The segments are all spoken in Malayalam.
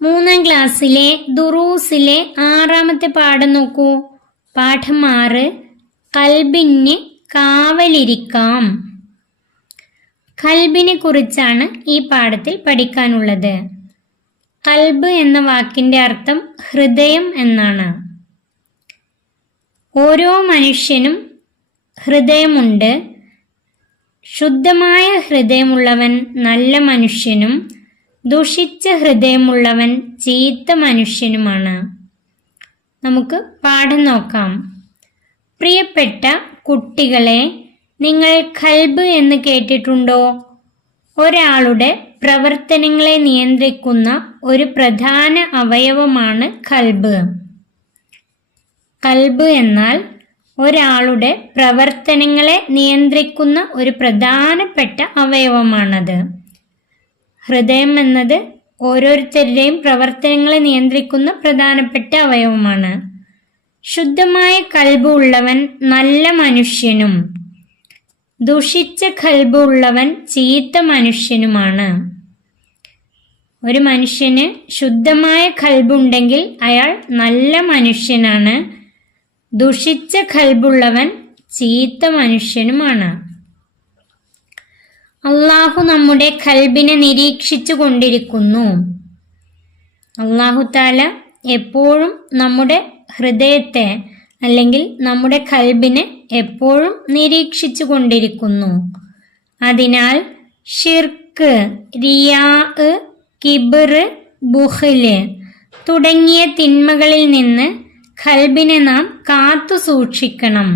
മൂന്നാം ക്ലാസ്സിലെ ദുറൂസിലെ 6ാമത്തെ പാഠം നോക്കൂ. പാഠം 6, കൽബിന് കാവലിരിക്കാം. കൽബിനെ കുറിച്ചാണ് ഈ പാഠത്തിൽ പഠിക്കാനുള്ളത്. കൽബ് എന്ന വാക്കിൻ്റെ അർത്ഥം ഹൃദയം എന്നാണ്. ഓരോ മനുഷ്യനും ഹൃദയമുണ്ട്. ശുദ്ധമായ ഹൃദയമുള്ളവൻ നല്ല മനുഷ്യനും ദുഷിച്ച ഹൃദയമുള്ളവൻ ചീത്ത മനുഷ്യനുമാണ്. നമുക്ക് പാഠം നോക്കാം. പ്രിയപ്പെട്ട കുട്ടികളെ, നിങ്ങൾ ഖൽബ് എന്ന് കേട്ടിട്ടുണ്ടോ? ഒരാളുടെ പ്രവർത്തനങ്ങളെ നിയന്ത്രിക്കുന്ന ഒരു പ്രധാന അവയവമാണ് ഖൽബ്. ഖൽബ് എന്നാൽ ഒരാളുടെ പ്രവർത്തനങ്ങളെ നിയന്ത്രിക്കുന്ന ഒരു പ്രധാനപ്പെട്ട അവയവമാണത്. ഹൃദയം എന്നത് ഓരോരുത്തരുടെയും പ്രവർത്തനങ്ങളെ നിയന്ത്രിക്കുന്ന പ്രധാനപ്പെട്ട അവയവമാണ്. ശുദ്ധമായ ഖൽബ് ഉള്ളവൻ നല്ല മനുഷ്യനും ദുഷിച്ച ഖൽബ് ഉള്ളവൻ ചീത്ത മനുഷ്യനുമാണ്. ഒരു മനുഷ്യന് ശുദ്ധമായ ഖൽബുണ്ടെങ്കിൽ അയാൾ നല്ല മനുഷ്യനാണ്. ദുഷിച്ച ഖൽബുള്ളവൻ ചീത്ത മനുഷ്യനുമാണ്. അള്ളാഹു നമ്മുടെ ഖൽബിനെ നിരീക്ഷിച്ചു കൊണ്ടിരിക്കുന്നു. അള്ളാഹു താല എപ്പോഴും നമ്മുടെ ഹൃദയത്തെ അല്ലെങ്കിൽ നമ്മുടെ ഖൽബിനെ എപ്പോഴും നിരീക്ഷിച്ചു കൊണ്ടിരിക്കുന്നു. അതിനാൽ ഷിർക്ക്, റിയാ, കിബ്ർ, ബുഖ്ല് തുടങ്ങിയ തിന്മകളിൽ നിന്ന് ഖൽബിനെ നാം കാത്തു സൂക്ഷിക്കണം.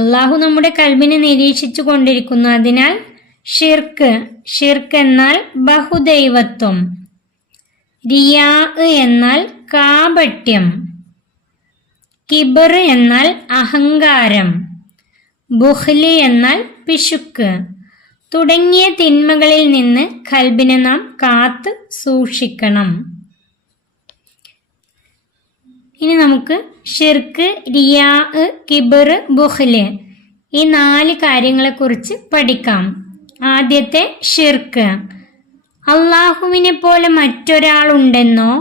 അള്ളാഹു നമ്മുടെ ഖൽബിനെ നിരീക്ഷിച്ചു കൊണ്ടിരിക്കുന്നു. അതിനാൽ ഷിർക്ക് എന്നാൽ ബഹുദൈവത്വം, റിയാ എന്നാൽ കാപട്യം, കിബർ എന്നാൽ അഹങ്കാരം, ബുഖ്ല് എന്നാൽ പിശുക്ക് തുടങ്ങിയ തിന്മകളിൽ നിന്ന് ഖൽബിനെ നാം കാത്ത് സൂക്ഷിക്കണം. ഇനി നമുക്ക് ഷിർക്ക്, റിയാ, കിബർ, ബുഖ്ല് ഈ 4 കാര്യങ്ങളെക്കുറിച്ച് പഠിക്കാം. ആദ്യത്തെ ഷിർക്ക്. അള്ളാഹുവിനെ പോലെ മറ്റൊരാളുണ്ടെന്നോ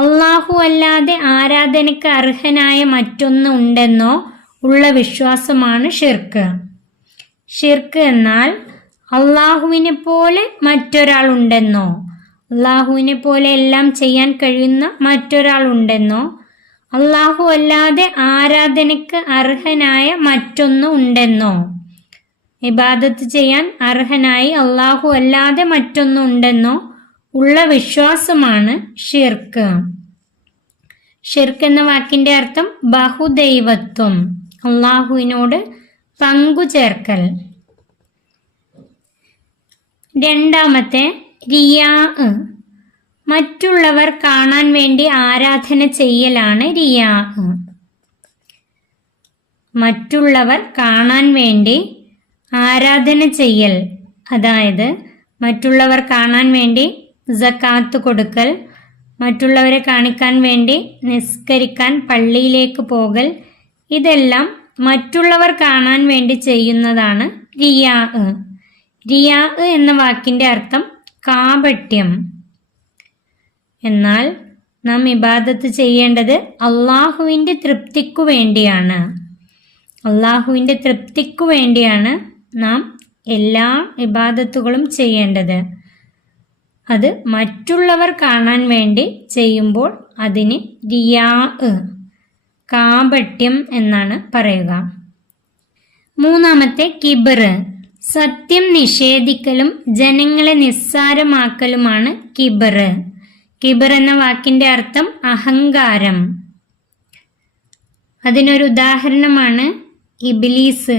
അള്ളാഹു അല്ലാതെ ആരാധനയ്ക്ക് അർഹനായ മറ്റൊന്ന് ഉണ്ടെന്നോ ഉള്ള വിശ്വാസമാണ് ഷിർക്ക്. ഷിർക്ക് എന്നാൽ അള്ളാഹുവിനെ പോലെ മറ്റൊരാളുണ്ടെന്നോ അള്ളാഹുവിനെ പോലെ എല്ലാം ചെയ്യാൻ കഴിയുന്ന മറ്റൊരാളുണ്ടെന്നോ അള്ളാഹു അല്ലാതെ ആരാധനയ്ക്ക് അർഹനായ മറ്റൊന്ന് ഉണ്ടെന്നോ ഇബാദത്ത് ചെയ്യാൻ അർഹനായി അള്ളാഹു അല്ലാതെ മറ്റൊന്നുണ്ടെന്നോ ഉള്ള വിശ്വാസമാണ് ഷിർക്ക്. ഷിർക്ക് എന്ന വാക്കിന്റെ അർത്ഥം ബഹുദൈവത്വം, അള്ളാഹുവിനോട് പങ്കുചേർക്കൽ. രണ്ടാമത്തെ റിയാ. മറ്റുള്ളവർ കാണാൻ വേണ്ടി ആരാധന ചെയ്യലാണ് റിയാ. മറ്റുള്ളവർ കാണാൻ വേണ്ടി ആരാധന ചെയ്യൽ, അതായത് മറ്റുള്ളവർ കാണാൻ വേണ്ടി സക്കാത്ത് കൊടുക്കൽ, മറ്റുള്ളവരെ കാണിക്കാൻ വേണ്ടി നിസ്കരിക്കാൻ പള്ളിയിലേക്ക് പോകൽ, ഇതെല്ലാം മറ്റുള്ളവർ കാണാൻ വേണ്ടി ചെയ്യുന്നതാണ് റിയാ. റിയാ എന്ന വാക്കിന്റെ അർത്ഥം കാപട്യം. എന്നാൽ നാം ഇബാദത്ത് ചെയ്യേണ്ടത് അള്ളാഹുവിൻ്റെ തൃപ്തിക്കു വേണ്ടിയാണ്. അള്ളാഹുവിൻ്റെ തൃപ്തിക്കു വേണ്ടിയാണ് നാം എല്ലാ ഇബാദത്തുകളും ചെയ്യേണ്ടത്. അത് മറ്റുള്ളവർ കാണാൻ വേണ്ടി ചെയ്യുമ്പോൾ അതിന് റിയാ, കാപട്യം എന്നാണ് പറയുക. മൂന്നാമത്തെ കിബർ. സത്യം നിഷേധിക്കലും ജനങ്ങളെ നിസ്സാരമാക്കലുമാണ് കിബർ. കിബർ എന്ന വാക്കിന്റെ അർത്ഥം അഹങ്കാരം. അതിനൊരു ഉദാഹരണമാണ് ഇബ്ലീസ്.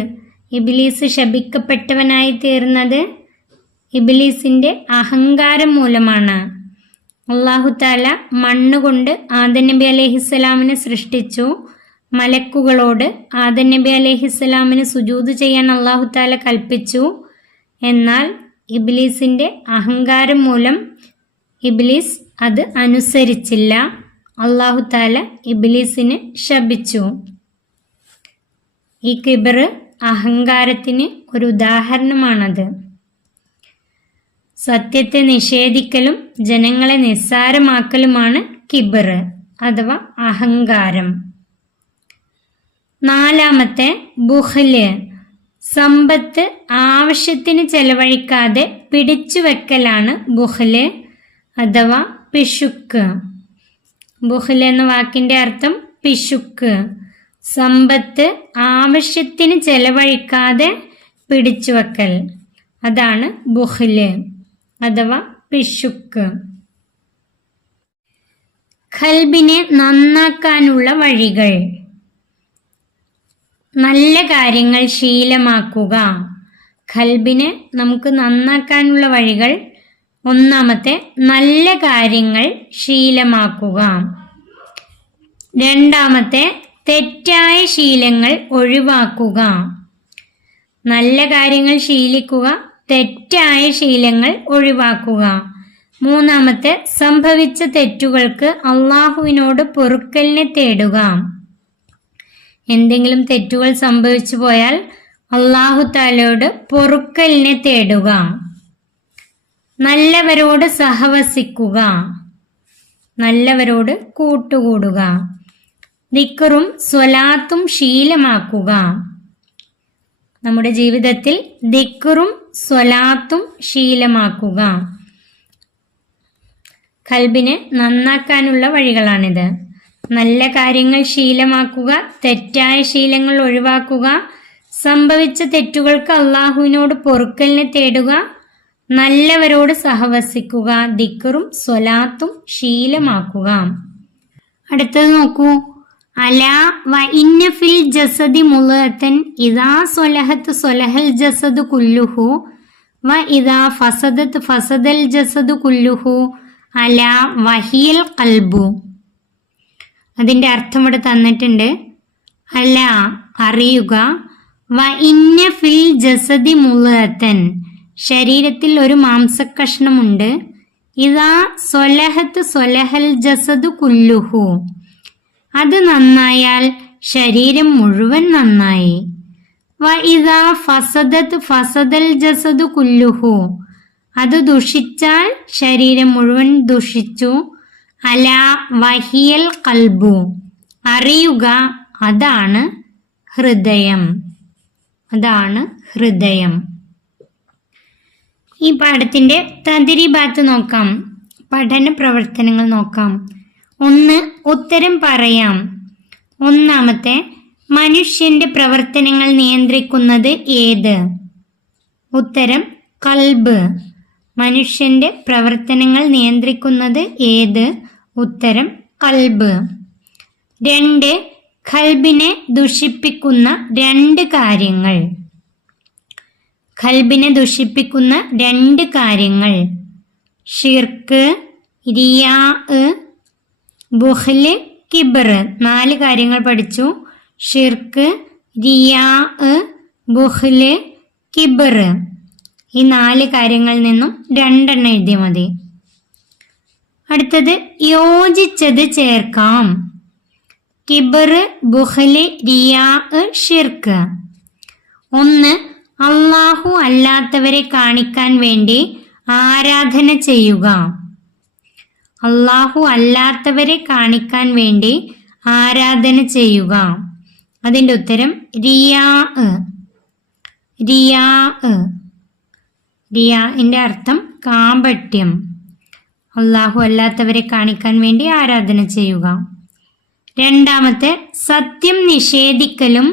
ഇബ്ലീസ് ശപിക്കപ്പെട്ടവനായി തീർന്നത് ഇബ്ലീസിന്റെ അഹങ്കാരം മൂലമാണ്. അല്ലാഹു തആല മണ്ണുകൊണ്ട് ആദം നബി അലൈഹിസ്സലാമിനെ സൃഷ്ടിച്ചു. മലക്കുകളോട് ആദം നബി അലൈഹിസ്സലാമിന് സുജൂദ് ചെയ്യാൻ അല്ലാഹു തആല കൽപ്പിച്ചു. എന്നാൽ ഇബ്ലീസിന്റെ അഹങ്കാരം മൂലം ഇബ്ലീസ് അത് അനുസരിച്ചില്ല. അല്ലാഹു തആല ഇബ്ലീസിനെ ശപിച്ചു. ഈ കിബർ അഹങ്കാരത്തിന് ഒരു ഉദാഹരണമാണത്. സത്യത്തെ നിഷേധിക്കലും ജനങ്ങളെ നിസ്സാരമാക്കലുമാണ് കിബർ അഥവാ അഹങ്കാരം. 4 ബുഖ്ല്, സമ്പത്ത് ആവശ്യത്തിന് ചെലവഴിക്കാതെ പിടിച്ചു വെക്കലാണ് ബുഖ്ല് അഥവാ പിശുക്ക്. ബുഖ്ല് എന്ന വാക്കിന്റെ അർത്ഥം പിശുക്ക്. സമ്പത്ത് ആവശ്യത്തിന് ചെലവഴിക്കാതെ പിടിച്ചു വെക്കൽ, അതാണ് ബുഖ്ല് അഥവാ പിശുക്ക്. ഖൽബിനെ നന്നാക്കാനുള്ള വഴികൾ. നല്ല കാര്യങ്ങൾ ശീലമാക്കുക. ഖൽബിനെ നമുക്ക് നന്നാക്കാനുള്ള വഴികൾ: 1 നല്ല കാര്യങ്ങൾ ശീലമാക്കുക. 2 തെറ്റായ ശീലങ്ങൾ ഒഴിവാക്കുക. നല്ല കാര്യങ്ങൾ ശീലിക്കുക, തെറ്റായ ശീലങ്ങൾ ഒഴിവാക്കുക. 3 സംഭവിച്ച തെറ്റുകൾക്ക് അള്ളാഹുവിനോട് പൊറുക്കലിനെ തേടുക. എന്തെങ്കിലും തെറ്റുകൾ സംഭവിച്ചു പോയാൽ അള്ളാഹു തആലയോട് പൊറുക്കലിനെ തേടുക. നല്ലവരോട് സഹവസിക്കുക, നല്ലവരോട് കൂട്ടുകൂടുക. ദിക്റും സ്വലാത്തും ശീലമാക്കുക. നമ്മുടെ ജീവിതത്തിൽ ദിക്റും സ്വലാത്തും ശീലമാക്കുക. ഖൽബിനെ നന്നാക്കാനുള്ള വഴികളാണിത്. നല്ല കാര്യങ്ങൾ ശീലമാക്കുക, തെറ്റായ ശീലങ്ങൾ ഒഴിവാക്കുക, സംഭവിച്ച തെറ്റുകൾക്ക് അള്ളാഹുവിനോട് പൊറുക്കലിനെ തേടുക, നല്ലവരോട് സഹവസിക്കുക, ദിക്റും സ്വലാത്തും ശീലമാക്കുക. അടുത്തത് നോക്കൂ. അലാ വ ഇന്ന ഫിൽ ജസദി മുളഅതൻ ഇദാ സ്വലഹത് സ്വലഹൽ ജസദു കുല്ലുഹു വ ഇദാ ഫസദത് ഫസദൽ ജസദു കുല്ലുഹു അലാ വഹിയൽ ഖൽബു. അതിന്റെ അർത്ഥം ഇവിടെ തന്നിട്ടുണ്ട്. അല അറിയുക, വ ഇന്ന ഫിൽ ജസദി മുളഅതൻ ശരീരത്തിൽ ഒരു മാംസക്കഷ്ണമുണ്ട്. ഇദാ സ്വലഹത് സ്വലഹൽ ജസദു കുല്ലുഹു അത് നന്നായാൽ ശരീരം മുഴുവൻ നന്നായി. വ ഇദാ ഫസദത് ഫസദൽ ജസദു കുല്ലുഹു അത് ദുഷിച്ചാൽ ശരീരം മുഴുവൻ ദുഷിച്ചു. അലാ വഹിയൽ ഖൽബു അറിയുക, അതാണ് ഹൃദയം, അതാണ് ഹൃദയം. ഈ പാഠത്തിന്റെ തദ്രീബാത്ത് നോക്കാം, പഠന പ്രവർത്തനങ്ങൾ നോക്കാം. 1 ഉത്തരം പറയാം. 1 മനുഷ്യന്റെ പ്രവർത്തനങ്ങൾ നിയന്ത്രിക്കുന്നത് ഏത്? ഉത്തരം ഖൽബ്. മനുഷ്യന്റെ പ്രവർത്തനങ്ങൾ നിയന്ത്രിക്കുന്നത് ഏത്? ഉത്തരം ഖൽബ്. 2 ഖൽബിനെ ദുഷിപ്പിക്കുന്ന 2 കാര്യങ്ങൾ. ഖൽബിനെ ദുഷിപ്പിക്കുന്ന 2 കാര്യങ്ങൾ: ഷിർക്ക്, റിയാ, ബുഖ്ല്, കിബ്ർ. 4 കാര്യങ്ങൾ പഠിച്ചു. ഷിർക്ക്, റിയാ, ബുഖ്ല്, കിബ്ർ. ഈ 4 കാര്യങ്ങളിൽ നിന്നും 2 എണ്ണം എഴുതിയാൽ മതി. അടുത്തത് യോജിച്ചത് ചേർക്കാം. കിബ്ർ, ബുഖ്ല്, റിയാ, ഷിർക്ക്. 1 അള്ളാഹു അല്ലാത്തവരെ കാണിക്കാൻ വേണ്ടി ആരാധന ചെയ്യുക. അള്ളാഹു അല്ലാത്തവരെ കാണിക്കാൻ വേണ്ടി ആരാധന ചെയ്യുക. അതിൻ്റെ ഉത്തരം റിയാ. റിയാ, റിയാന്റെ അർത്ഥം കാപട്യം. അള്ളാഹു അല്ലാത്തവരെ കാണിക്കാൻ വേണ്ടി ആരാധന ചെയ്യുക. 2 സത്യം നിഷേധിക്കലും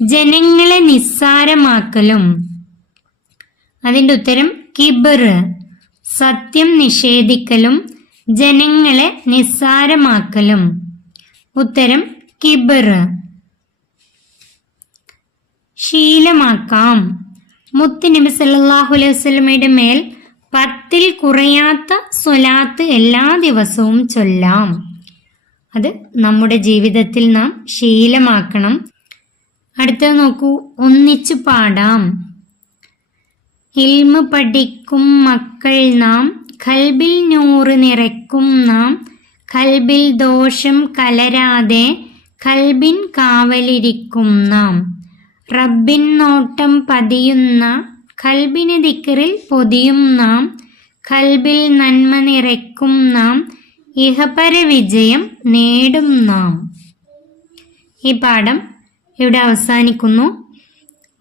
ജനങ്ങളെ നിസ്സാരമാക്കലും. അതിൻ്റെ ഉത്തരം കിബ്ർ. സത്യം നിഷേധിക്കലും ജനങ്ങളെ നിസ്സാരമാക്കലും. ഉത്തരം കിബ്ർ. ശീലമാക്കാം. മുത്തുനബി സല്ലല്ലാഹു അലൈഹി വസല്ലമയുടെ മേൽ 10ൽ കുറയാത്ത സ്വലാത്ത് എല്ലാ ദിവസവും ചൊല്ലാം. അത് നമ്മുടെ ജീവിതത്തിൽ നാം ശീലമാക്കണം. അടുത്തത് നോക്കൂ, ഒന്നിച്ചു പാടാം. ഇൽമ് പഠിക്കും മക്കൾ നാം, ഖൽബിൽ നൂറ് നിറയ്ക്കും നാം, ഖൽബിൽ ദോഷം കലരാതെ ഖൽബിൻ കാവലിരിക്കും നാം, റബ്ബിൻ നോട്ടം പതിയുന്ന ഖൽബിന് ദിക്റിൽ പൊതിയും നാം, കൽബിൽ നന്മ നിറയ്ക്കും നാം, ഇഹപര വിജയം നേടും നാം. ഈ പാഠം ഇവിടെ അവസാനിക്കുന്നു.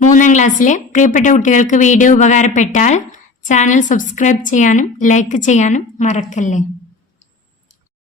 3ാം ക്ലാസ്സിലെ പ്രിയപ്പെട്ട കുട്ടികൾക്ക് വീഡിയോ ഉപകാരപ്പെട്ടാൽ ചാനൽ സബ്സ്ക്രൈബ് ചെയ്യാനും ലൈക്ക് ചെയ്യാനും മറക്കല്ലേ.